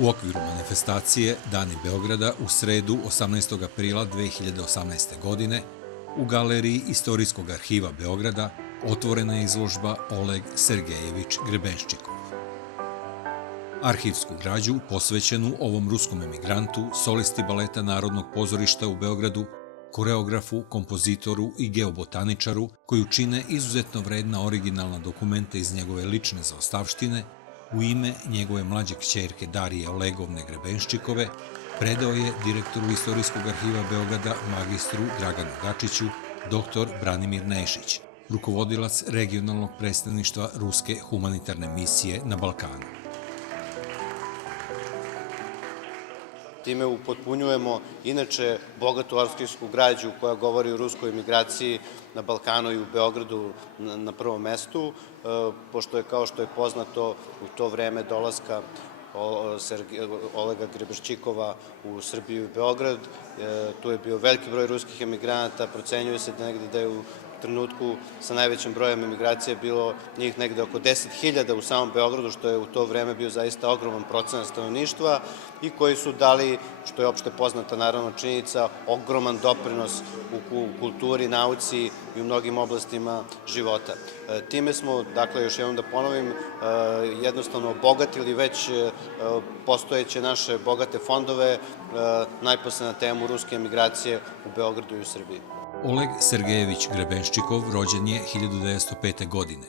U okviru manifestacije Dani Beograda u sredu 18. aprila 2018. godine u Galeriji Istorijskog arhiva Beograda otvorena je izložba Oleg Sergejević Grebenščikov. Arhivsku građu posvećenu ovom ruskom emigrantu, solisti baleta Narodnog pozorišta u Beogradu, koreografu, kompozitoru i geobotaničaru koju čine izuzetno vredna originalna dokumenta iz njegove lične zaostavštine, u ime njegove mlađe kćerke Darije Olegovne Grebenščikove predao je direktoru Istorijskog arhiva Beograda magistru Draganu Gačiću dr. Branimir Nešić, rukovodilac regionalnog predstavništva Ruske humanitarne misije na Balkanu. Time upotpunjujemo inače bogatu arhivsku građu koja govori o ruskoj emigraciji na Balkanu i u Beogradu na prvom mestu, pošto je, kao što je poznato, u to vreme dolaska Olega Grebenščikova u Srbiju i Beograd, tu je bio veliki broj ruskih emigranata, procenjuje se negde da je u trenutku sa najvećim brojem emigracije bilo njih negde oko 10.000 u samom Beogradu, što je u to vreme bio zaista ogroman procenat stanovništva i koji su dali, što je opšte poznata naravno činjenica, ogroman doprinos u kulturi, nauci i u mnogim oblastima života. Time smo, dakle, još jednom da ponovim, jednostavno obogatili već postojeće naše bogate fondove, najposle na temu ruske emigracije u Beogradu i u Srbiji. Oleg Sergejević Grebenščikov rođen je 1905. godine.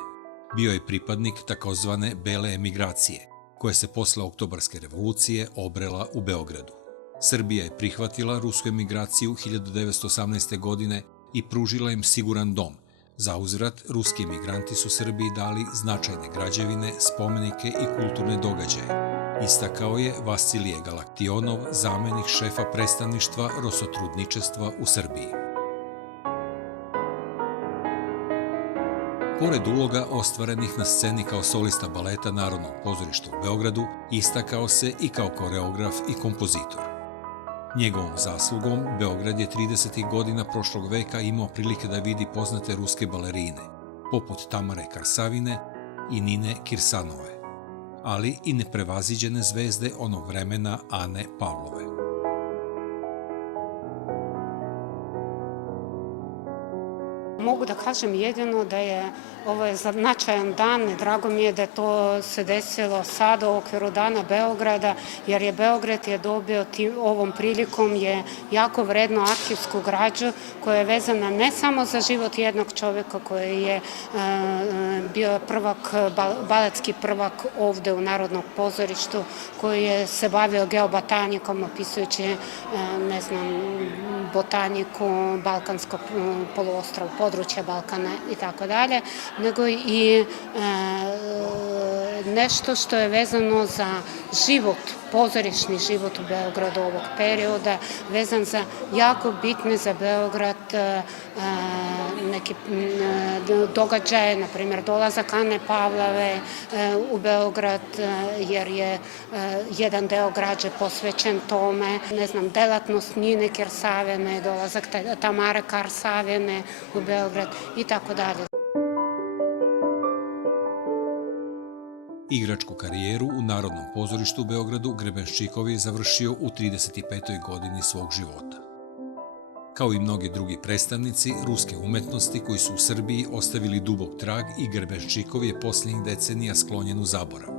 Bio je pripadnik takozvane bele emigracije, koja se posle Oktobarske revolucije obrela u Beogradu. Srbija je prihvatila rusku emigraciju 1918. godine i pružila im siguran dom. Zauzvrat, ruski emigranti su Srbiji dali značajne građevine, spomenike i kulturne događaje. Istakao je Vasilije Galaktionov, zamenik šefa predstavništva Rosotrudničestva u Srbiji. Pored uloga ostvarenih na sceni kao solista baleta Narodnog pozorišta u Beogradu, istakao se i kao koreograf i kompozitor. Njegovom zaslugom Beograd je 30. godina prošlog veka imao prilike da vidi poznate ruske balerine, poput Tamare Karsavine i Nine Kirsanove, ali i neprevaziđene zvezde onog vremena Ane Pavlove. Mogu da kažem jedino da je ovo značajan dan i drago mi je da to se desilo sada u okviru Dana Beograda, jer je Beograd dobio ovom prilikom je jako vrednu arhivsku građu koja je vezana ne samo za život jednog čoveka koji je bio baletski prvak ovde u Narodnom pozorištu, koji je se bavio geobotanikom, opisujući, ne znam, botaniku, balkanskog poluostrva, područja Balkana i tako dalje, nego i nešto što je vezano za život, pozorišni život u Beogradu ovog perioda, vezan za jako bitne za Beograd neke događaje, na primjer dolazak Ane Pavlove u Beograd, jer je jedan deo građe posvećen tome, ne znam, delatnost Nine Kirsavine, dolazak Tamare Karsavine u Beograd i tako dalje. Igračku karijeru u Narodnom pozorištu u Beogradu Grebenščikov je završio u 35. godini svog života. Kao i mnogi drugi predstavnici ruske umetnosti koji su u Srbiji ostavili dubok trag, i Grebenščikov je posljednjih decenija sklonjen u zaborav,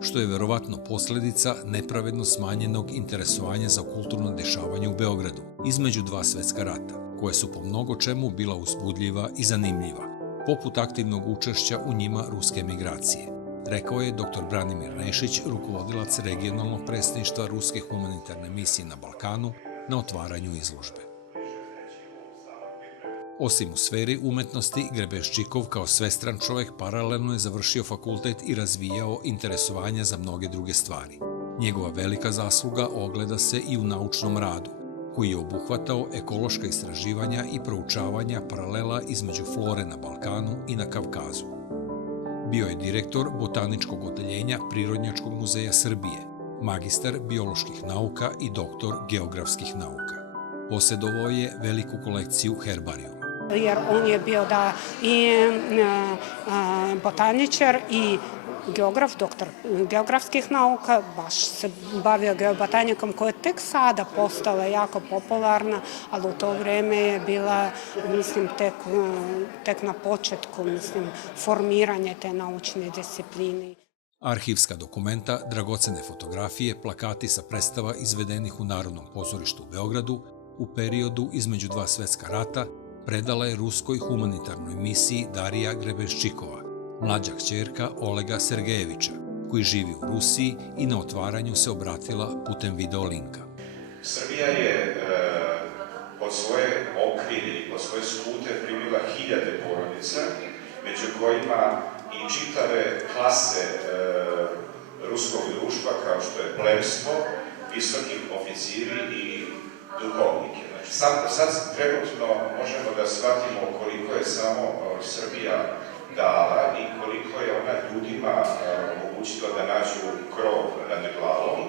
što je verovatno posledica nepravedno smanjenog interesovanja za kulturno dešavanje u Beogradu između dva svetska rata, koje su po mnogo čemu bila uzbudljiva i zanimljiva, poput aktivnog učešća u njima ruske emigracije, rekao je dr. Branimir Nešić, rukovodilac regionalnog predstavništva Ruske humanitarne misije na Balkanu, na otvaranju izložbe. Osim u sferi umetnosti, Grebenščikov kao svestran čovek paralelno je završio fakultet i razvijao interesovanja za mnoge druge stvari. Njegova velika zasluga ogleda se i u naučnom radu, koji je obuhvatao ekološka istraživanja i proučavanja paralela između flore na Balkanu i na Kavkazu. Bio je direktor Botaničkog odeljenja Prirodnjačkog muzeja Srbije, magistar bioloških nauka i doktor geografskih nauka. Posedovao je veliku kolekciju herbarijuma. Jer on je bio i botaničar i geograf, doktor geografskih nauka, baš se bavio geobotanikom koja je tek sada postala jako popularna, ali u to vreme je bila, mislim, tek na početku, mislim, formiranje te naučne discipline. Arhivska dokumenta, dragocene fotografije, plakati sa predstava izvedenih u Narodnom pozorištu u Beogradu u periodu između dva svetska rata predala je ruskoj humanitarnoj misiji Darija Grebenščikova, mlađa kćerka Olega Sergejevića, koji živi u Rusiji i na otvaranju se obratila putem videolinka. Srbija je pod svoje okrilje i pod svoje skute primila hiljade porodica, među kojima i čitave klase ruskog društva, kao što je plebstvo, visoki oficiri i duhovnike. Sad trenutno možemo da shvatimo koliko je samo Srbija dala i koliko je ona ljudima omogućila da nađu krov nad glavom.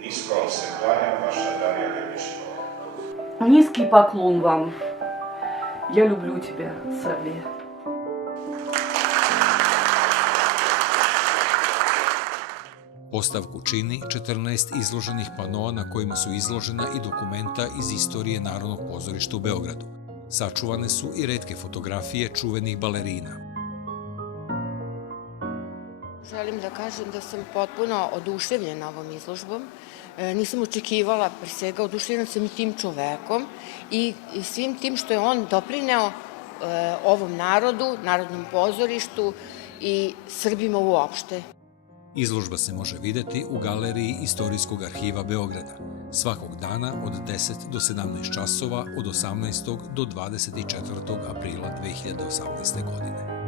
Nisko se klanjam, vaša Darija Grebenščikova. Низкий поклон вам. Я люблю тебя, Савлия. Postavku čini 14 izloženih panoa na kojima su izložena i dokumenta iz istorije Narodnog pozorišta u Beogradu. Sačuvane su i retke fotografije čuvenih balerina. Želim da kažem da sam potpuno oduševljena ovom izložbom. Nisam očekivala, pre svega oduševljena sam i tim čovekom i svim tim što je on doprineo ovom narodu, Narodnom pozorištu i Srbima uopšte. Izložba se može videti u Galeriji Istorijskog arhiva Beograda svakog dana od 10 do 17 časova od 18. do 24. aprila 2018. godine.